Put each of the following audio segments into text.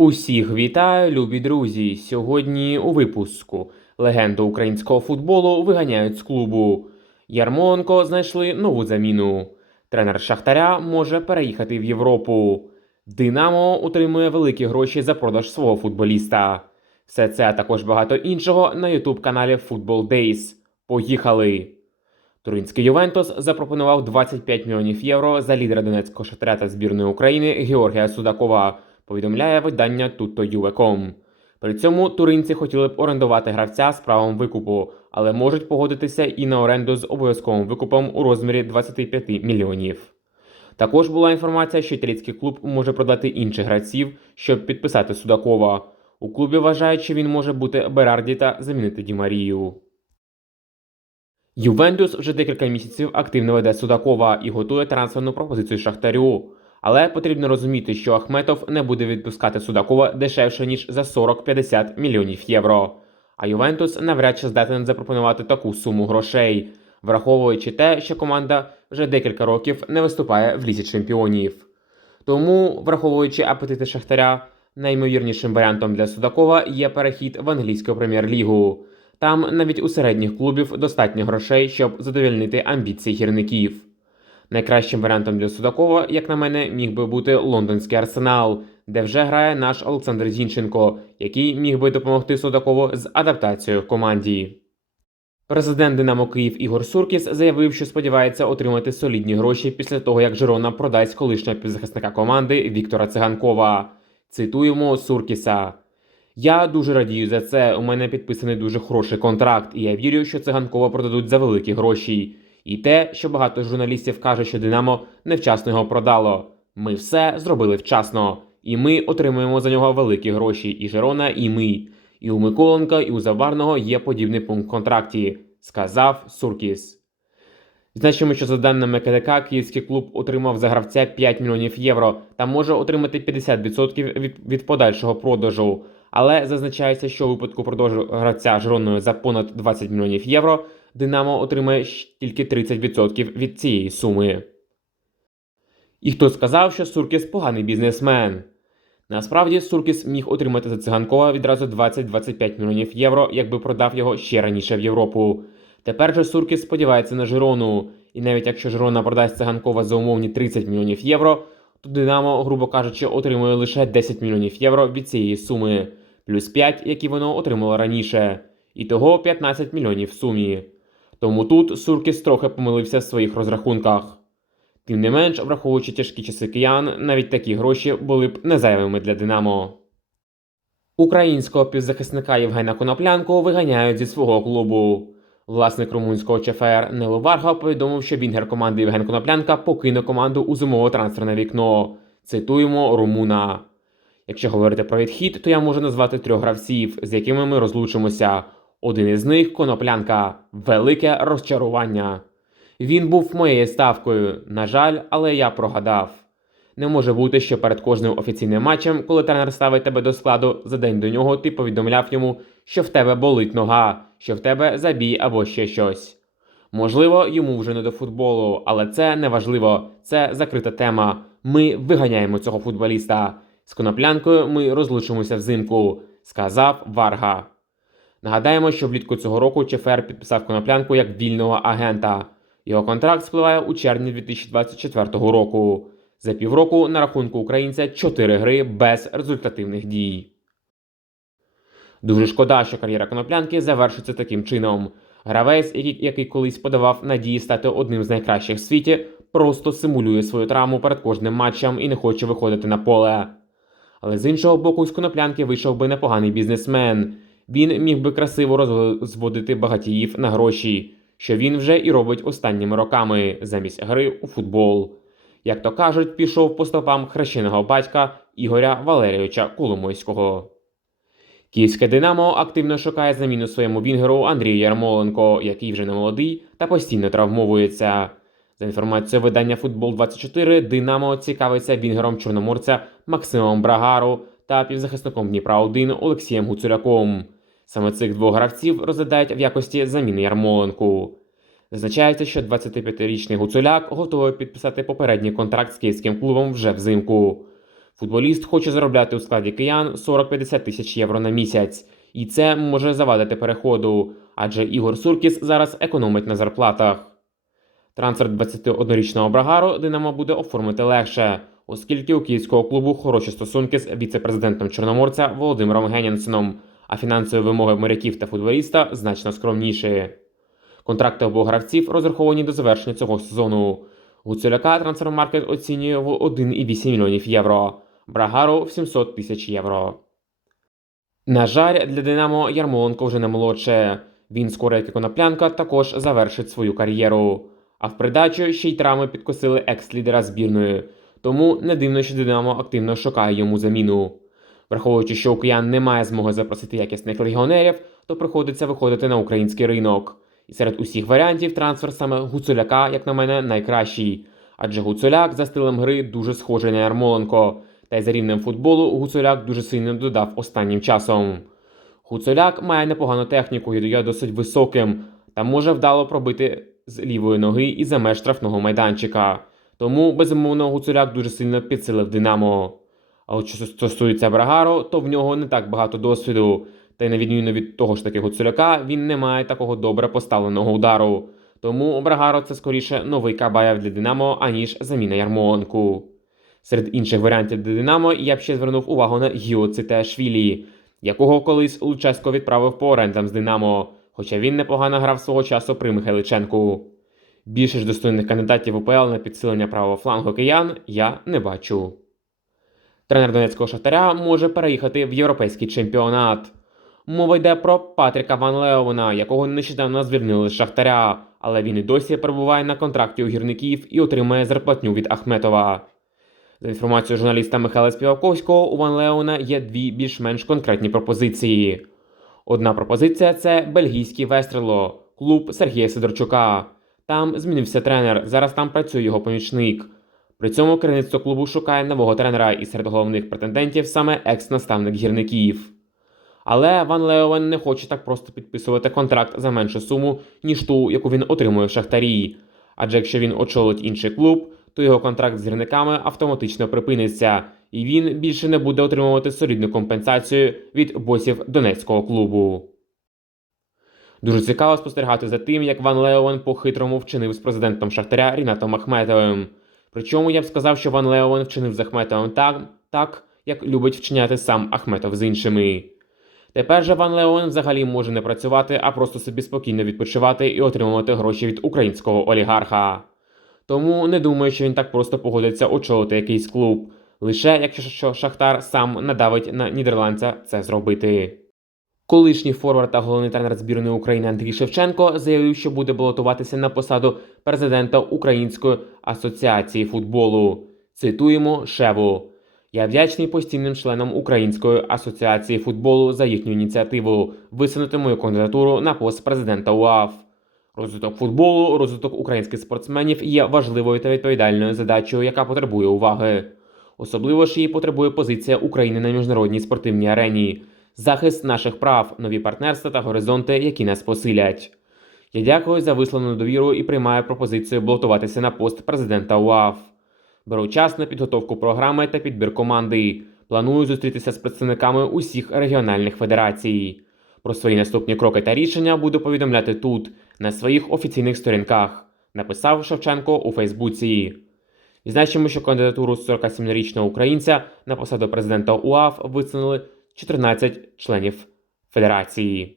Усіх вітаю, любі друзі! Сьогодні у випуску легенду українського футболу виганяють з клубу. Ярмоленко знайшли нову заміну. Тренер Шахтаря може переїхати в Європу. Динамо утримує великі гроші за продаж свого футболіста. Все це а також багато іншого на ютуб каналі Football Days. Поїхали! Туринський Ювентус запропонував 25 мільйонів євро за лідера Донецького шахтаря та збірної України Георгія Судакова, повідомляє видання Tutto.ua.com. При цьому туринці хотіли б орендувати гравця з правом викупу, але можуть погодитися і на оренду з обов'язковим викупом у розмірі 25 мільйонів. Також була інформація, що італійський клуб може продати інших гравців, щоб підписати Судакова. У клубі вважають, що він може бути Берарді та замінити Ді Марію. Ювентус вже декілька місяців активно веде Судакова і готує трансферну пропозицію Шахтарю. Але потрібно розуміти, що Ахметов не буде відпускати Судакова дешевше ніж за 40-50 мільйонів євро. А Ювентус навряд чи здатен запропонувати таку суму грошей, враховуючи те, що команда вже декілька років не виступає в лізі чемпіонів. Тому, враховуючи апетити Шахтаря, найімовірнішим варіантом для Судакова є перехід в англійську прем'єр-лігу. Там навіть у середніх клубів достатньо грошей, щоб задовольнити амбіції гірників. Найкращим варіантом для Судакова, як на мене, міг би бути лондонський арсенал, де вже грає наш Олександр Зінченко, який міг би допомогти Судакову з адаптацією в команді. Президент Динамо Київ Ігор Суркіс заявив, що сподівається отримати солідні гроші після того, як Жирона продасть колишнього півзахисника команди Віктора Циганкова. Цитуємо Суркіса. Я дуже радію за це. У мене підписаний дуже хороший контракт, і я вірю, що циганкова продадуть за великі гроші. І те, що багато журналістів кажуть, що Динамо невчасно його продало. Ми все зробили вчасно, і ми отримуємо за нього великі гроші. І Жерона, і ми. І у Миколенка, і у Заварного є подібний пункт в контракті, сказав Суркіс. Значимо, що за даними КДК, київський клуб отримав за гравця 5 мільйонів євро та може отримати 50% від, від подальшого продажу. Але зазначається, що у випадку продажу гравця Жироною за понад 20 мільйонів євро Динамо отримає тільки 30% від цієї суми. І хто сказав, що Суркіс поганий бізнесмен? Насправді Суркіс міг отримати за циганкова відразу 20-25 мільйонів євро, якби продав його ще раніше в Європу. Тепер же Суркіс сподівається на Жирону, і навіть якщо Жирона продасть циганкова за умовні 30 мільйонів євро, то Динамо, грубо кажучи, отримує лише 10 мільйонів євро від цієї суми, плюс 5, які воно отримало раніше, і того 15 мільйонів в сумі. Тому тут Суркіс трохи помилився в своїх розрахунках. Тим не менш, враховуючи тяжкі часи киян, навіть такі гроші були б незайвими для Динамо. Українського півзахисника Євгена Коноплянку виганяють зі свого клубу. Власник румунського ЧФР Нело Варга повідомив, що вінгер команди Євген Коноплянка покине команду у зимове трансферне вікно. Цитуємо Румуна. Якщо говорити про відхід, то я можу назвати трьох гравців, з якими ми розлучимося. Один із них коноплянка, велике розчарування. Він був моєю ставкою, на жаль, але я прогадав. Не може бути, що перед кожним офіційним матчем, коли тренер ставить тебе до складу, за день до нього ти повідомляв йому, що в тебе болить нога, що в тебе забій або ще щось. Можливо, йому вже не до футболу, але це не важливо, це закрита тема. Ми виганяємо цього футболіста. З коноплянкою ми розлучимося взимку, сказав Варга. Нагадаємо, що влітку цього року ЧФР підписав коноплянку як вільного агента. Його контракт спливає у червні 2024 року. За півроку на рахунку українця 4 гри без результативних дій. Дуже шкода, що кар'єра коноплянки завершиться таким чином. Гравець, який, який колись подавав надії стати одним з найкращих в світі, просто симулює свою травму перед кожним матчем і не хоче виходити на поле. Але з іншого боку, з коноплянки вийшов би непоганий бізнесмен. Він міг би красиво розводити багатіїв на гроші, що він вже і робить останніми роками замість гри у футбол. Як то кажуть, пішов по стопам хрещеного батька Ігоря Валерійовича Коломойського. Київське Динамо активно шукає заміну своєму вінгеру Андрію Ярмоленко, який вже не молодий та постійно травмовується. За інформацією видання Футбол 24 Динамо цікавиться вінгером чорноморця Максимом Брагару та півзахисником Дніпра 1 Олексієм Гуцуляком. Саме цих двох гравців розглядають в якості заміни Ярмоленку. Зазначається, що 25-річний Гуцуляк готовий підписати попередній контракт з київським клубом вже взимку. Футболіст хоче заробляти у складі киян 40-50 тисяч євро на місяць, і це може завадити переходу, адже Ігор Суркіс зараз економить на зарплатах. Трансфер 21-річного Брагару Динамо буде оформити легше, оскільки у київського клубу хороші стосунки з віце-президентом Чорноморця Володимиром Генінсеном, а фінансові вимоги моряків та футболіста значно скромніші. Контракти обох гравців розраховані до завершення цього сезону. Гуцуляка трансфермаркет оцінює в 1,8 мільйонів євро, Брагару в 700 тисяч євро. На жаль, для Динамо Ярмоленко вже не молодше. Він скоро, як і коноплянка, також завершить свою кар'єру. А в придачу ще й травми підкосили екс-лідера збірної. Тому не дивно, що Динамо активно шукає йому заміну. Враховуючи, що у киян немає змоги запросити якісних легіонерів, то приходиться виходити на український ринок. І серед усіх варіантів трансфер саме Гуцуляка, як на мене, найкращий. Адже Гуцуляк за стилем гри дуже схожий на Ярмоленко, та й за рівнем футболу Гуцуляк дуже сильно додав останнім часом. Гуцуляк має непогану техніку і є досить високим та може вдало пробити з лівої ноги і за меж штрафного майданчика. Тому, безумовно, Гуцуляк дуже сильно підсилив Динамо. А що стосується Брагару, то в нього не так багато досвіду. Та й на відміну від того ж таки Гуцуляка, він не має такого добре поставленого удару. Тому Брагаро це скоріше новий Кабаєв для Динамо, аніж заміна Ярмоленку. Серед інших варіантів для Динамо я б ще звернув увагу на Гіо Цитешвілі, якого колись Луческо відправив по орендам з Динамо, хоча він непогано грав свого часу при Михайличенку. Більше ж достойних кандидатів УПЛ на підсилення правого флангу киян я не бачу. Тренер Донецького шахтаря може переїхати в європейський чемпіонат. Мова йде про Патріка Ван Леовена, якого нещодавно звільнили з шахтаря, але він і досі перебуває на контракті у гірників і отримує зарплатню від Ахметова. За інформацією журналіста Михайла Співаковського, у Ван Леона є дві більш-менш конкретні пропозиції. Одна пропозиція це бельгійський Вестрело, клуб Сергія Сидорчука. Там змінився тренер, зараз там працює його помічник. При цьому керівництво клубу шукає нового тренера і серед головних претендентів саме екс-наставник гірників. Але Ван Леовен не хоче так просто підписувати контракт за меншу суму, ніж ту, яку він отримує в Шахтарі. Адже якщо він очолить інший клуб, то його контракт з гірниками автоматично припиниться, і він більше не буде отримувати солідну компенсацію від босів донецького клубу. Дуже цікаво спостерігати за тим, як Ван Леовен по-хитрому вчинив з президентом Шахтаря Рінатом Ахметовим. Причому я б сказав, що Ван Леовен вчинив з Ахметовим так, так, як любить вчиняти сам Ахметов з іншими. Тепер же Ван Леон взагалі може не працювати, а просто собі спокійно відпочивати і отримувати гроші від українського олігарха. Тому не думаю, що він так просто погодиться очолити якийсь клуб, лише якщо Шахтар сам надавить на нідерландця це зробити. Колишній форвард та головний тренер збірної України Андрій Шевченко заявив, що буде балотуватися на посаду президента Української асоціації футболу. Цитуємо Шеву. Я вдячний постійним членам Української асоціації футболу за їхню ініціативу висунути мою кандидатуру на пост президента УАФ. Розвиток футболу, розвиток українських спортсменів є важливою та відповідальною задачею, яка потребує уваги. Особливо ж її потребує позиція України на міжнародній спортивній арені, захист наших прав, нові партнерства та горизонти, які нас посилять. Я дякую за висловлену довіру і приймаю пропозицію балотуватися на пост президента УАФ. Беру час на підготовку програми та підбір команди. Планую зустрітися з представниками усіх регіональних федерацій. Про свої наступні кроки та рішення буду повідомляти тут, на своїх офіційних сторінках, написав Шевченко у Фейсбуці. Відзначимо, що кандидатуру 47-річного українця на посаду президента УАФ висунули 14 членів федерації.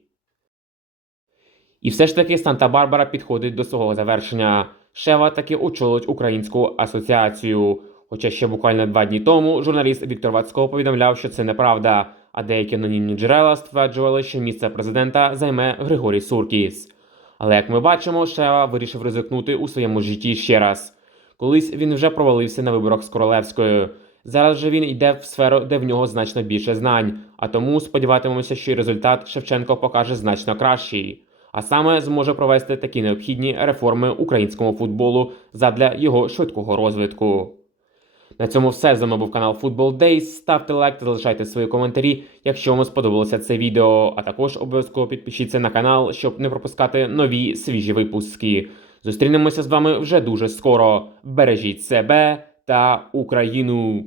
І все ж таки Санта-Барбара підходить до свого завершення. Шева таки очолить Українську асоціацію. Хоча ще буквально два дні тому журналіст Віктор Вацько повідомляв, що це неправда, а деякі анонімні джерела стверджували, що місце президента займе Григорій Суркіс. Але як ми бачимо, Шева вирішив ризикнути у своєму житті ще раз. Колись він вже провалився на виборах з Королевською. Зараз же він йде в сферу, де в нього значно більше знань, а тому сподіватимемося, що і результат Шевченко покаже значно кращий а саме зможе провести такі необхідні реформи українському футболу задля його швидкого розвитку. На цьому все. З вами був канал Football Days. Ставте лайк та залишайте свої коментарі, якщо вам сподобалося це відео. А також обов'язково підпишіться на канал, щоб не пропускати нові свіжі випуски. Зустрінемося з вами вже дуже скоро. Бережіть себе та Україну!